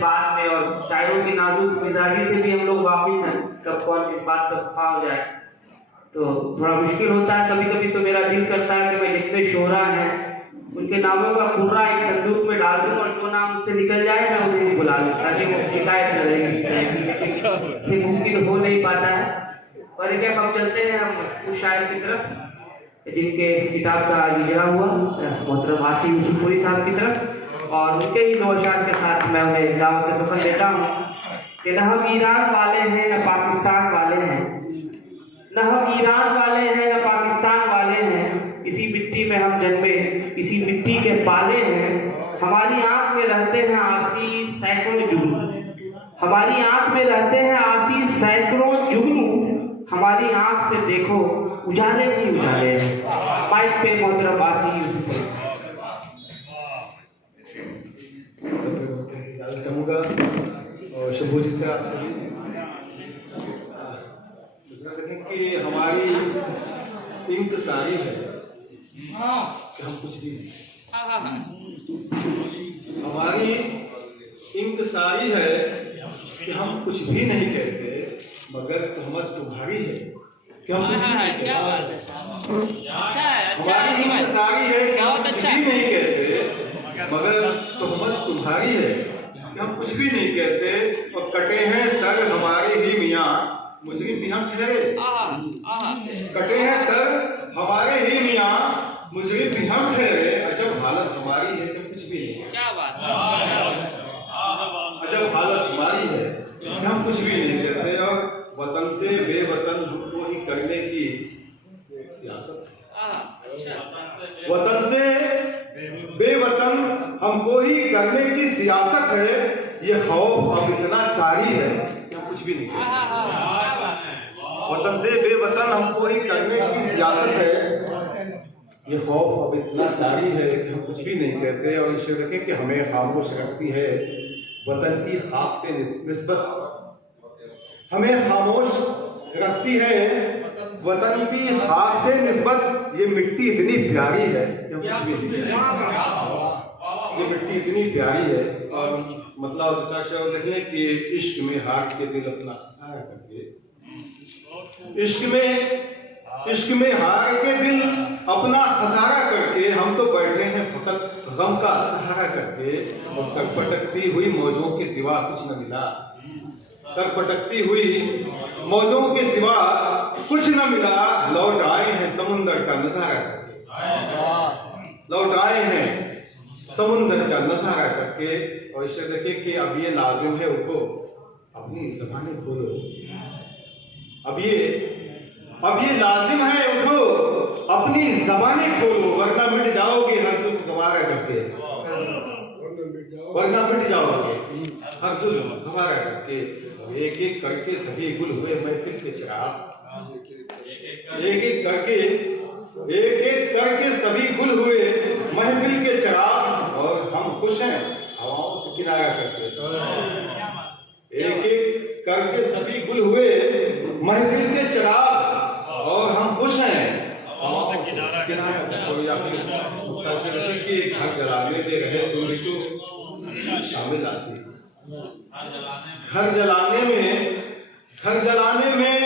बात में और शायरों की नाजुक मिजाजी से भी हम लोग वाकिफ हैं, कब कौन किस बात पर खफा हो जाए तो थोड़ा मुश्किल होता है। कभी कभी तो मेरा दिल करता है कि मैं जितने शोरा हैं उनके नामों का फुर्रा एक संदूक में डाल दूं और जो नाम उससे निकल जाए मैं उन्हें ही बुला लूं, ताकि वो शिकायत न रहे किसी तरह की, लेकिन ये मुमकिन हो नहीं पाता है। और एक हम चलते हैं हम उस शायर की तरफ जिनके किताब का आज इजरा हुआ, मोहतरम आसिफ यूसुफपुरी साहब की तरफ, और उनके ही दो अशार के साथ मैं उन्हें दावत सफर देता हूँ कि न हम ईरान वाले हैं न पाकिस्तान वाले हैं, न हम ईरान वाले हैं न पाकिस्तान वाले हैं, इसी मिट्टी में हम जन्मे इसी मिट्टी के पाले हैं। हमारी आंख में रहते हैं आसी सैकड़ों जुगनू, हमारी आंख में रहते हैं आसी सैकड़ों जुगनू, हमारी आंख से देखो उजाले ही उजाले हैं। माइक पे मोहतरम आसिफ यूसुफपुरी चाहूँगा और शुभोजित से आप सभी देखें कि हमारी इंतसारी है कि हम कुछ भी नहीं, हमारी इंतसारी है कि हम कुछ भी नहीं कहते, मगर तहमत तुम्हारी है कि हम कुछ भी नहीं कहते। हमारी इंतसारी है कि हम कुछ भी नहीं कहते, मगर तहमत तुम्हारी है कि हम कुछ भी नहीं कहते। और कटे हैं सर हमारे ही मियाँ मुजरिम भी हम ठहरे, कटे हैं सर हमारे ही मियाँ मुजरिम भी हम ठहरे। अजब हालत हमारी है कि कुछ भी नहीं, क्या बात, अजब हालत हमारी है कि हम कुछ भी नहीं करते। और वतन से बेवतन हमको ही करने की सियासत है, वतन से बेवतन हमको ही करने की सियासत है। ये खौफ अब इतना तारी है कि हम कुछ भी नहीं करते, वतन से बेवतन हमको ही करने की सियासत है। ये खौफ अब इतना तारी है कि हम कुछ भी नहीं कहते। और इसे रखें कि हमें खामोश रखती है वतन की खाक से निस्बत, हमें खामोश रखती है वतन की खाक से निस्बत। ये मिट्टी इतनी प्यारी है कि हम कुछ भी नहीं कहते, ये मिट्टी इतनी प्यारी है। और मतलब देखें कि इश्क में हार के दिल अपना खसारा करके, इश्क में हार के दिल अपना खसारा करके, हम तो बैठे हैं फकत गम का सहारा करके। और सरपटकती हुई मौजों के सिवा कुछ न मिला, सरपटकती हुई मौजों के सिवा कुछ न मिला। लौट आए हैं समुंदर का नजारा करके, लौट आए हैं समुंदर का नजारा करके। और इसे देखिए कि अब ये लाजिम है उनको अपनी ज़बानें खोलो, अब ये लाजिम है उठो अपनी ज़बानें खोलो, वरना मिट जाओगे हर दुख गवारा करके, वरना मिट जाओगे हर दुख गवारा करके। एक एक करके सभी गुल हुए महफिल के चिराग, एक एक करके सभी गुल हुए महफिल के चिराग। और हम खुश हैं हवाओं से किनारा करके, एक एक करके सभी गुल हुए महफिल के चिराग। और हम खुश हैं हवाओं से किनारा करके। घर जलाने दे रहे तुम तो शामिल आसी, घर जलाने में